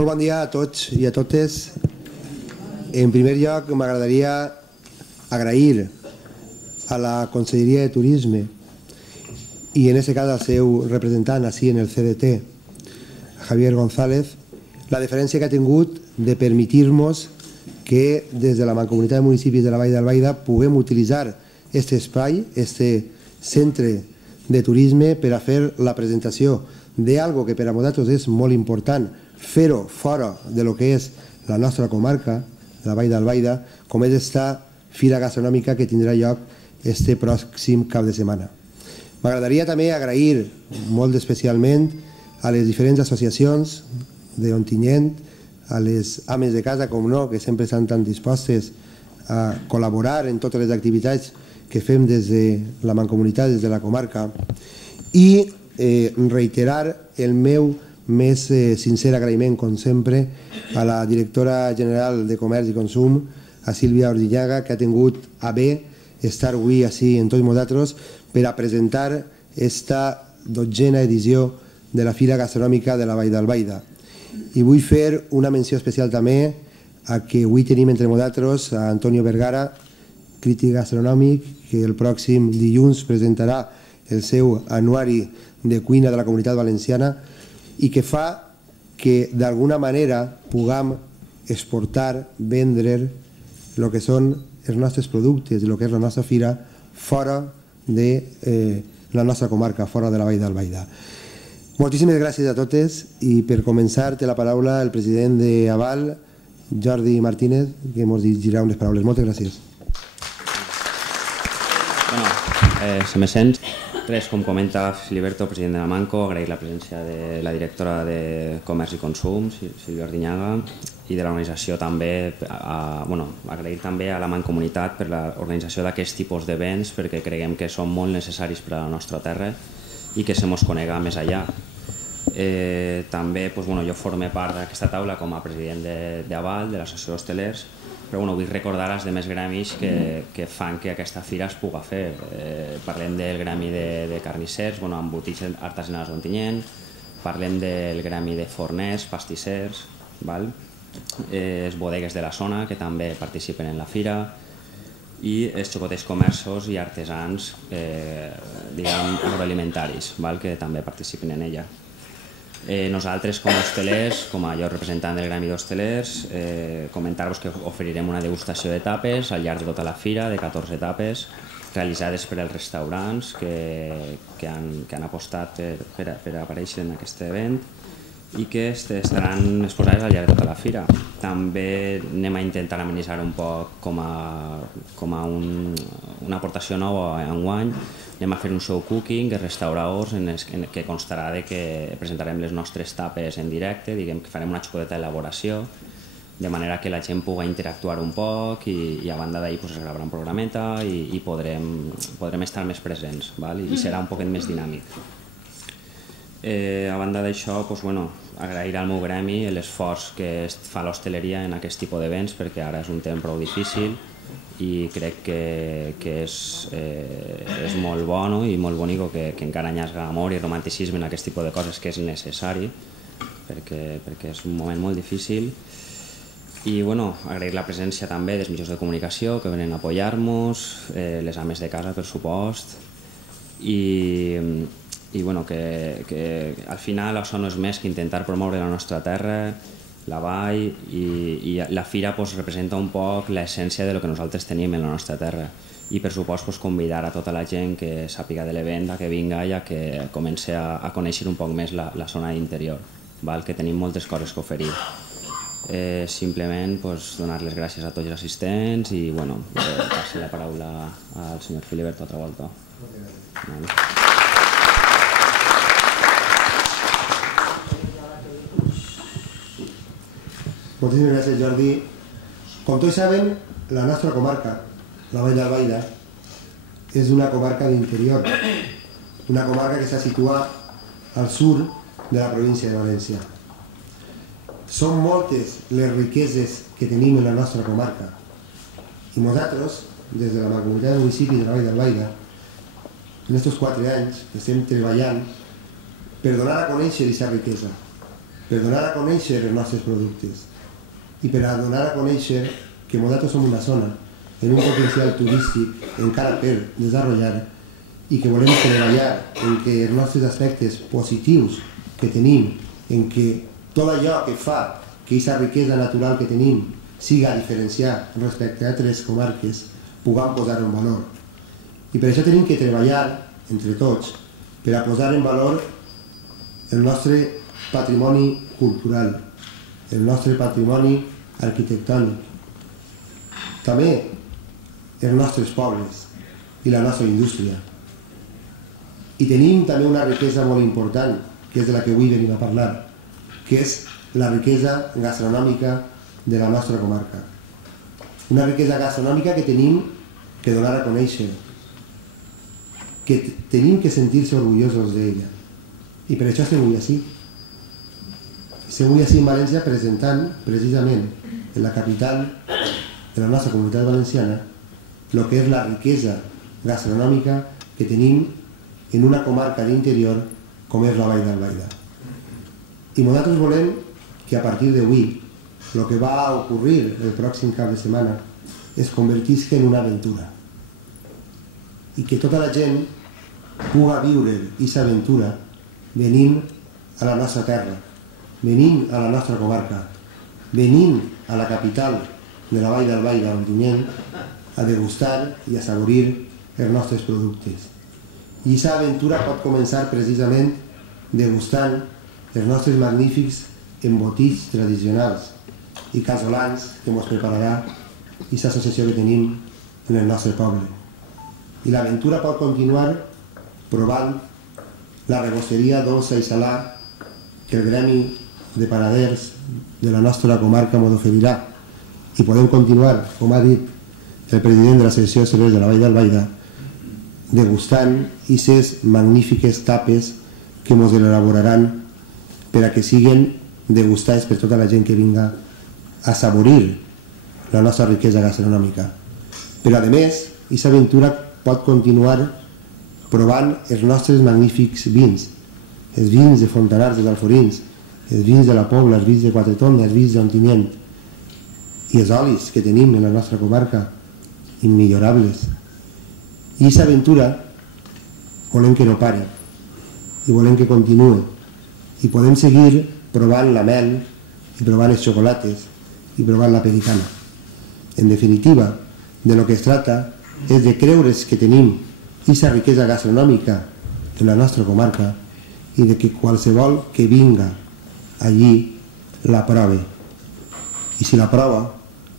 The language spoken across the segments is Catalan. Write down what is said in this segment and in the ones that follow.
Molt bon dia a tots i a totes. En primer lloc, m'agradaria agrair a la Conselleria de Turisme i en aquest cas al seu representant així en el CDT, Javier González, la deferència que ha tingut de permetir-nos que des de la Mancomunitat de Municipis de la Vall d'Albaida puguem utilitzar aquest espai, aquest centre de turisme per a fer la presentació d'algo que per a nosaltres és molt important, fer-ho fora de lo que és la nostra comarca, la Vall d'Albaida, com és esta fira gastronòmica que tindrà lloc este pròxim cap de setmana. M'agradaria també agrair molt especialment a les diferents associacions d'Ontinyent, a les ames de casa, com no, que sempre estan tan dispostes a col·laborar en totes les activitats que fem des de la Mancomunitat, des de la comarca, i reiterar el meu més sincer agraïment, com sempre, a la directora general de Comerç i Consum, a Sílvia Ordillaga, que ha tingut a bé estar avui així en tots nosaltres per a presentar esta 12a edició de la Fira Gastronòmica de la Vall d'Albaida. I vull fer una menció especial també a que avui tenim entre nosaltres a Antonio Vergara, crític gastronòmic, que el pròxim dilluns presentarà el seu anuari de cuina de la Comunitat Valenciana i que fa que d'alguna manera puguem exportar, vendre el que són els nostres productes i el que és la nostra fira fora de la nostra comarca, fora de la Vall d'Albaida. Moltíssimes gràcies a totes i per començar té la paraula el president d'Aval, Jordi Martínez, que ens dirigirà unes paraules. Moltes gràcies. Se me sent. Res, com comenta Filiberto, president de la Manco, agrair la presència de la directora de Comerç i Consum, Sílvia Ordillaga, i de l'organització també, agrair també a la Mancomunitat per l'organització d'aquest tipus d'events, perquè creiem que són molt necessaris per a la nostra terra i que se mos conega més allà. També jo formo part d'aquesta taula com a president d'Aval, de l'Associació d'Hostelers, però vull recordar els demés gremis que fan que aquesta fira es pugui fer. Parlem del gremi de carnissers, amb botigues artesanals d'Ontinyent, parlem del gremi de forners, pastissers, les bodegues de la zona que també participen en la fira i els xocotets comerços i artesans agroalimentaris que també participen en ella. Nosaltres com a hostelers, com a representant del gremi d'hostelers, comentar-vos que oferirem una degustació de tapes al llarg de tota la fira, de 14 tapes, realitzades per als restaurants que han apostat per aparèixer en aquest event i que estaran exposades al llarg de tota la fira. També anem a intentar amenitzar un poc com a una aportació nova enguany. Anem a fer un show cooking de restauradors que constarà que presentarem les nostres tapes en directe, diguem que farem una xocoteta d'elaboració, de manera que la gent pugui interactuar un poc i a banda d'ahir es gravarà un programeta i podrem estar més presents i serà un poquet més dinàmic. A banda d'això, agrair al meu gremi l'esforç que fa l'hostaleria en aquest tipus d'events, perquè ara és un temps prou difícil i crec que és molt bo i molt bonic que encara hi hagi amor i romanticisme en aquest tipus de coses, que és necessari, perquè és un moment molt difícil. I agrair la presència també dels mitjans de comunicació que venen a apoyar-nos, les ames de casa, per supost, i que al final això no és més que intentar promoure la nostra terra, la vall, i la fira representa un poc l'essència del que nosaltres tenim en la nostra terra. I per supost convidar a tota la gent que sàpiga de l'event, que vinga i que comenci a conèixer un poc més la zona d'interior, que tenim moltes coses que oferir. Simplement donar les gràcies a tots els assistents i passi la paraula al senyor Filiberto altra volta. Moltíssimes gràcies, Jordi. Com tots saben, la nostra comarca, la Vall d'Albaida, és una comarca d'interior, una comarca que se situa al sud de la província de València. Són moltes les riqueses que tenim en la nostra comarca i nosaltres, des de la Mancomunitat de Municipis de la Vall d'Albaida, en aquests 4 anys estem treballant per donar a conèixer aquesta riquesa, per donar a conèixer els nostres productes i per a donar a conèixer que nosaltres som una zona en un potencial turístic encara per desenvolupar i que volem treballar en que els nostres aspectes positius que tenim, en que tot allò que fa que aquesta riquesa natural que tenim siga diferenciat respecte a altres comarques, puguem posar en valor. I per això tenim que treballar entre tots per a posar en valor el nostre patrimoni cultural, el nostre patrimoni arquitectònic, també els nostres pobles i la nostra indústria. I tenim també una riquesa molt important, que és de la que avui venim a parlar, que és la riquesa gastronòmica de la nostra comarca. Una riquesa gastronòmica que tenim que donar a conèixer, que tenim que sentir-se orgullosos d'ella. I per això estem avui així. Estem avui així en València presentant precisament en la capital de la nostra comunitat valenciana el que és la riquesa gastronòmica que tenim en una comarca d'interior com és la Vall d'Albaida. I nosaltres volem que a partir d'avui el que va a ocorrir el pròxim cap de setmana es convertisca en una aventura i que tota la gent puga viure aquesta aventura venint a la nostra terra, venint a la nostra comarca, venint a la capital de la Vall d'Albaida, Ontinyent, a degustar i a saborir els nostres productes. I aquesta aventura pot començar precisament degustant els nostres magnífics embotits tradicionals i casolans que ens prepararà aquesta associació que tenim en el nostre poble. I l'aventura pot continuar provant la rebosteria dolça i salà que el gremi de panaders de la nostra comarca ens oferirà. I podem continuar, com ha dit el president de l'Associació de Hostalers de la Vall d'Albaida, degustant aquestes magnífiques tapes que ens elaboraran per a que siguin degustades per tota la gent que vinga a saborir la nostra riquesa gastronòmica. Però a més, aquesta aventura pot continuar provant els nostres magnífics vins, els vins de Fontanars, dels Alforins, els vins de la Pobla, els vins de Quatretonda, els vins d'Ontinyent i els olis que tenim en la nostra comarca, immillorables. I aquesta aventura volem que no pari i volem que continuï i podem seguir provant la mel i provant els xocolates i provant la pericana. En definitiva, de lo que es trata és de creure's que tenim aquesta riquesa gastronòmica en la nostra comarca i de que qualsevol que vinga allí la prove. I si la prova,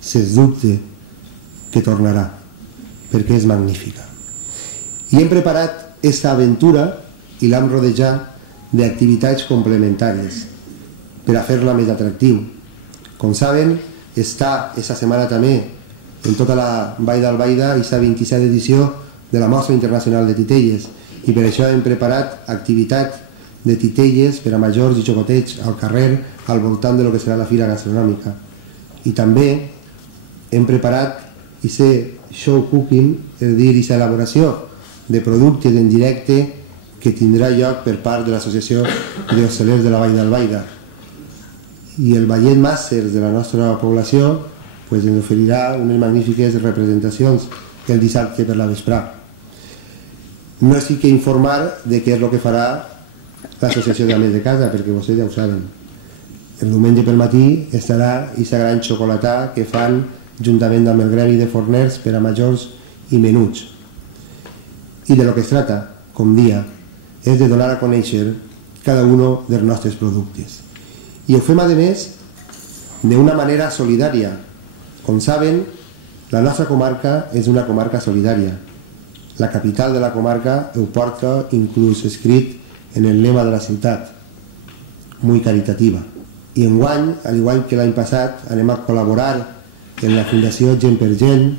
sens dubte que tornarà, perquè és magnífica. I hem preparat aquesta aventura i l'hem rodejat d'activitats complementàries per a fer-la més atractiu. Com saben, està aquesta setmana també en tota la Vall d'Albaida aquesta 27a edició de la Mostra Internacional de Titelles i per això hem preparat activitat de titelles per a majors i xocotets al carrer al voltant de lo que serà la fira gastronòmica. I també hem preparat aquest show cooking, és a dir, aquesta elaboració de productes en directe que tindrà lloc per part de l'Associació de Hostalers de la Vall d'Albaida. I el ballet màster de la nostra població ens oferirà unes magnífiques representacions el dissabte per la vesprà. No estic que informar de què és el que farà l'Associació d'Ames de Casa, perquè vostès ja ho saben. El diumenge pel matí estarà aquesta gran xocolatà que fan juntament amb el gremi de forners per a majors i menuts. I de lo que es trata, com dia, és de donar a conèixer cada un dels nostres productes. I ho fem, a més, d'una manera solidària. Com saben, la nostra comarca és una comarca solidària. La capital de la comarca ho porta inclús escrit en el lema de la ciutat, muy caritativa. I enguany, al igual que l'any passat, anem a col·laborar en la Fundació Gent per Gent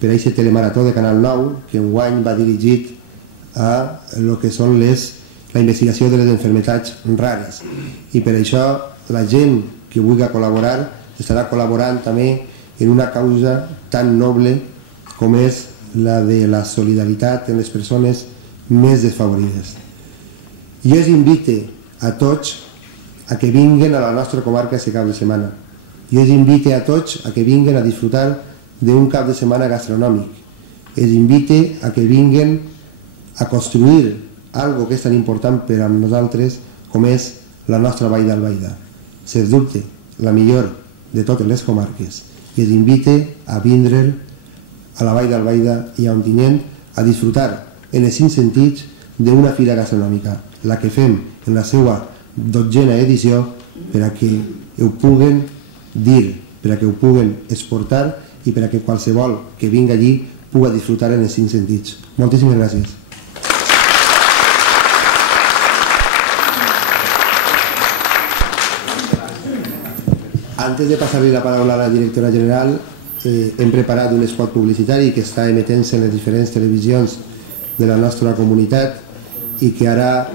per a aquest telemarató de Canal 9, que enguany va dirigit a lo que són la investigació de les malalties rares. I per això la gent que vulgui col·laborar estarà col·laborant també en una causa tan noble com és la de la solidaritat en les persones més desfavorides. Jo us invito a tots a que vinguen a la nostra comarca aquest cap de setmana. Jo els invite a tots a que vinguen a disfrutar d'un cap de setmana gastronòmic. Els invite a que vinguen a construir algo que és tan important per a nosaltres com és la nostra Vall d'Albaida. Sens dubte, la millor de totes les comarques. I els invite a vindre a la Vall d'Albaida i a Ontinyent a disfrutar en els 5 sentits d'una fira gastronòmica, la que fem en la seva 12a edició, per a que ho puguen dir, per a que ho puguen exportar i per a que qualsevol que vingui allí pugui disfrutar en els 5 sentits. Moltíssimes gràcies. Antes de passar-li la paraula a la directora general, hem preparat un spot publicitari que està emetent-se en les diferents televisions de la nostra comunitat i que ara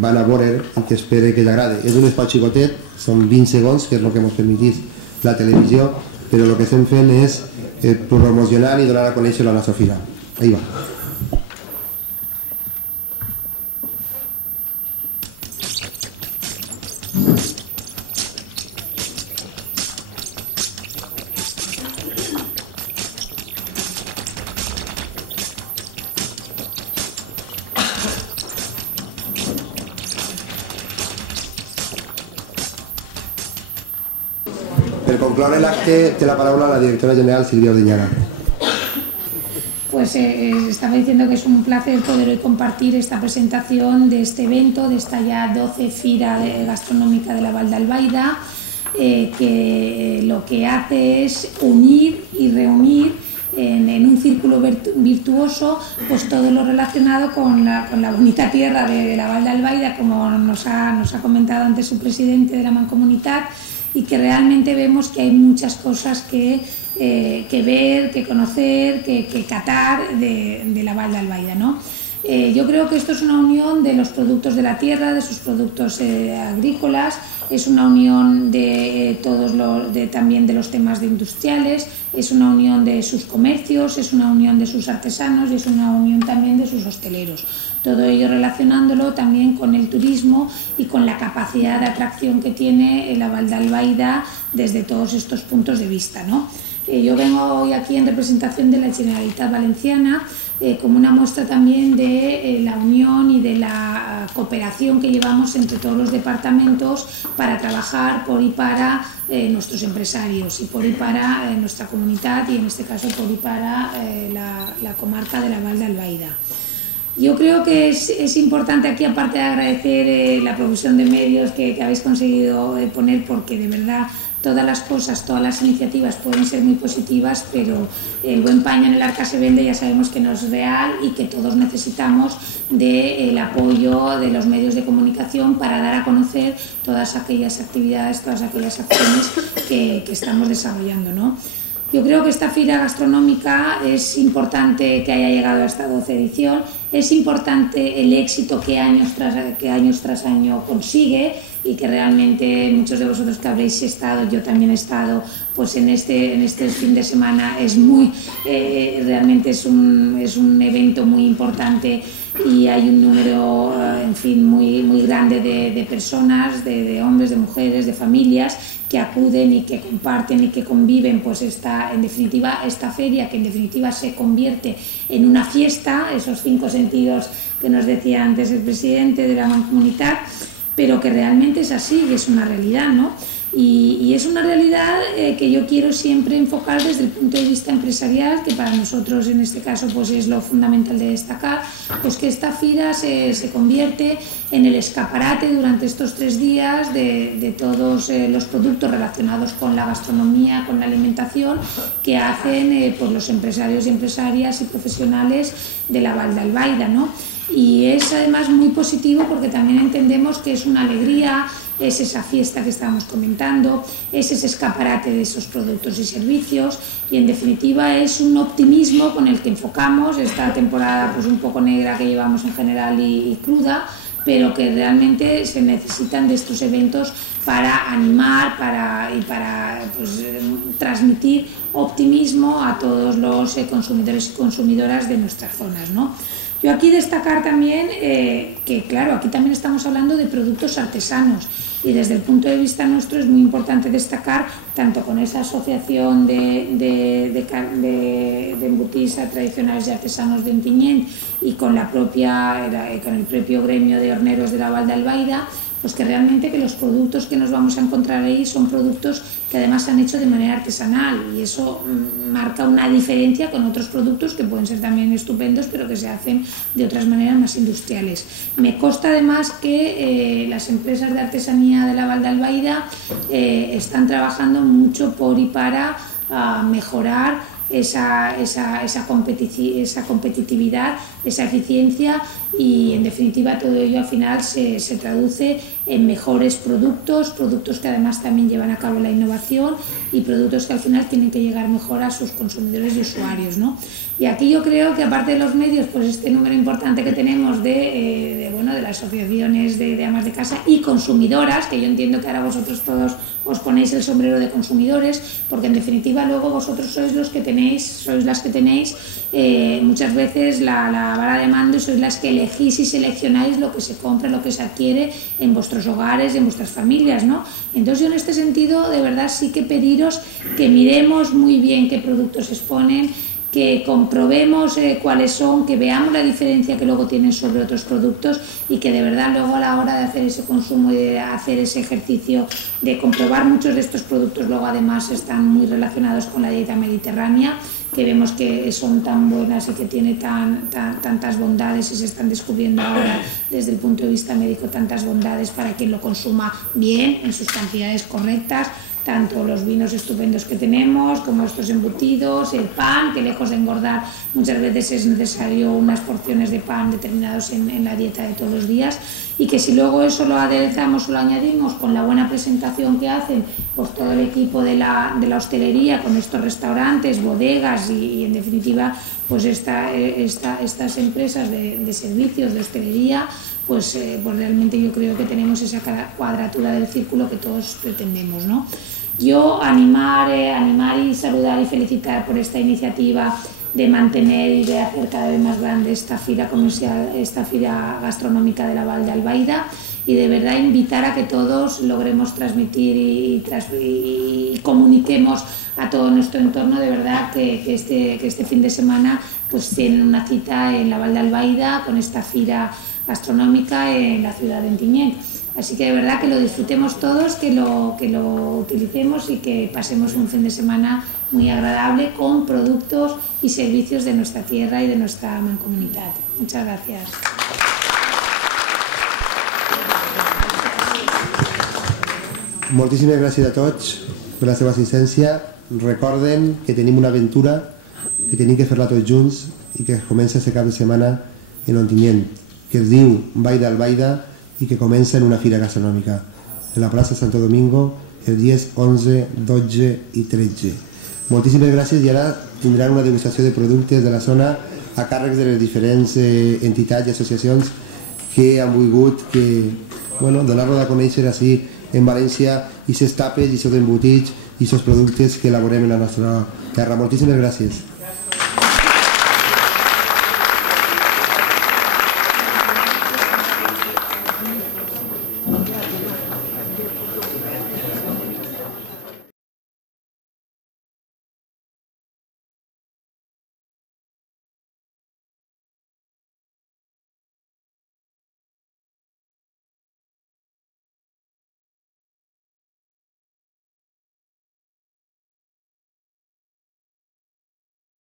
van a veure i que espero que t'agrade. És un spot xicotet, són 20 segons, que és el que ens permetís la televisió, però el que estem fent és promocionar i donar a conèixer la nostra fira. Ahí va. Per concloure l'acte, té la paraula la directora general Silvia Ordiñaga. Pues estaba diciendo que es un placer poder hoy compartir esta presentación de este evento, de esta ya 12 Fira Gastronómica de la Val d'Albaida, que lo que hace es unir y reunir en un círculo virtuoso pues todo lo relacionado con la bonita tierra de la Val d'Albaida, como nos ha comentado antes su presidente de la Mancomunitat, y que realmente vemos que hay muchas cosas que ver, que conocer, que catar de la Val d'Albaida, ¿no? Yo creo que esto es una unión de los productos de la tierra, de sus productos agrícolas, es una unión de también de los temas de industriales, es una unión de sus comercios, es una unión de sus artesanos y es una unión también de sus hosteleros. Todo ello relacionándolo también con el turismo y con la capacidad de atracción que tiene la Val d'Albaida desde todos estos puntos de vista, ¿no? Yo vengo hoy aquí en representación de la Generalitat Valenciana como una muestra también de la unión y de la cooperación que llevamos entre todos los departamentos para trabajar por y para nuestros empresarios y por y para nuestra comunidad y en este caso por y para la comarca de la Val d'Albaida. Yo creo que es importante aquí, aparte de agradecer la provisión de medios que habéis conseguido poner, porque de verdad todas las cosas, todas las iniciativas pueden ser muy positivas, pero el buen paño en el arca se vende, ya sabemos que no es real y que todos necesitamos del apoyo de los medios de comunicación para dar a conocer todas aquellas actividades, todas aquellas acciones que estamos desarrollando, ¿no? Yo creo que esta fira gastronómica es importante que haya llegado a esta 12 edición, es importante el éxito que años tras año consigue y que realmente muchos de vosotros que habréis estado, yo también he estado, pues en este fin de semana realmente es un evento muy importante y hay un número, en fin, muy grande de personas, de hombres, de mujeres, de familias que acuden y que comparten y que conviven, pues en definitiva esta feria, que en definitiva se convierte en una fiesta, esos 5 sentidos que nos decía antes el presidente de la Mancomunitat, pero que realmente es así y es una realidad, ¿no? Y es una realidad que yo quiero siempre enfocar desde el punto de vista empresarial, que para nosotros en este caso pues es lo fundamental de destacar, pues que esta fira se convierte en el escaparate durante estos 3 días de todos los productos relacionados con la gastronomía, con la alimentación, que hacen pues los empresarios y empresarias y profesionales de la Val d'Albaida, ¿no? Y es además muy positivo porque también entendemos que es una alegría, es esa fiesta que estábamos comentando, es ese escaparate de esos productos y servicios y en definitiva es un optimismo con el que enfocamos esta temporada pues un poco negra que llevamos en general y cruda, pero que realmente se necesitan de estos eventos para animar y para pues, transmitir optimismo a todos los consumidores y consumidoras de nuestras zonas, ¿no? Yo aquí destacar también que, claro, aquí también estamos hablando de productos artesanos Y desde el punto de vista nuestro es muy importante destacar, tanto con esa asociación de embutís tradicionales y artesanos de Ontinyent y con el propio gremio de horneros de la Val d'Albaida, pues que realmente que los productos que nos vamos a encontrar ahí son productos que además se han hecho de manera artesanal, y eso marca una diferencia con otros productos que pueden ser también estupendos, pero que se hacen de otras maneras más industriales. Me consta además que las empresas de artesanía de la Val d'Albaida están trabajando mucho por y para mejorar esa competitividad, esa eficiencia, y en definitiva todo ello al final se traduce en mejores productos que además también llevan a cabo la innovación, y productos que al final tienen que llegar mejor a sus consumidores y usuarios, ¿no? Y aquí yo creo que aparte de los medios, pues este número importante que tenemos de las asociaciones de amas de casa y consumidoras, que yo entiendo que ahora vosotros todos os ponéis el sombrero de consumidores, porque en definitiva luego vosotros sois las que tenéis muchas veces la vara de mando, y sois las que elegís y seleccionáis lo que se compra, lo que se adquiere en vuestros hogares y en vuestras familias, ¿no? Entonces yo en este sentido de verdad sí que pediros que miremos muy bien qué productos exponen, que comprobemos cuáles son, que veamos la diferencia que luego tienen sobre otros productos, y que de verdad luego a la hora de hacer ese consumo y de hacer ese ejercicio de comprobar, muchos de estos productos luego además están muy relacionados con la dieta mediterránea, que vemos que son tan buenas y que tiene tantas bondades, y se están descubriendo ahora desde el punto de vista médico tantas bondades para quien lo consuma bien, en sus cantidades correctas, tanto los vinos estupendos que tenemos como estos embutidos, el pan, que lejos de engordar muchas veces es necesario unas porciones de pan determinados en la dieta de todos los días, y que si luego eso lo aderezamos o lo añadimos con la buena presentación que hacen pues todo el equipo de la hostelería, con estos restaurantes, bodegas y en definitiva pues estas empresas de servicios de hostelería, pues realmente yo creo que tenemos esa cuadratura del círculo que todos pretendemos, ¿no? Yo animar y saludar y felicitar por esta iniciativa de mantener y de hacer cada vez más grande esta fira comercial, esta fira gastronómica de la Val d'Albaida, y de verdad invitar a que todos logremos transmitir y comuniquemos a todo nuestro entorno de verdad que este fin de semana pues tienen una cita en la Val d'Albaida con esta fira gastronómica en la ciudad de Ontinyent. Así que de verdad que lo disfrutemos todos, que lo utilicemos y que pasemos un fin de semana muy agradable con productos y servicios de nuestra tierra y de nuestra mancomunitat. Muchas gracias. Moltíssimes gràcies a tots per la seva assistència. Recorden que tenim una aventura, que tenim que fer-la tots junts i que comença aquest cap de setmana en Ontinyent, que es diu Vall d'Albaida i que comença en una fira gastronòmica en la plaça Santo Domingo els dies 11, 12 i 13. Moltíssimes gràcies, i ara tindran una degustació de productes de la zona a càrrecs de les diferents entitats i associacions que han volgut donar-lo a conèixer així en València, i aquests tapes i aquests embotits i aquests productes que elaborem en la nostra terra. Moltíssimes gràcies.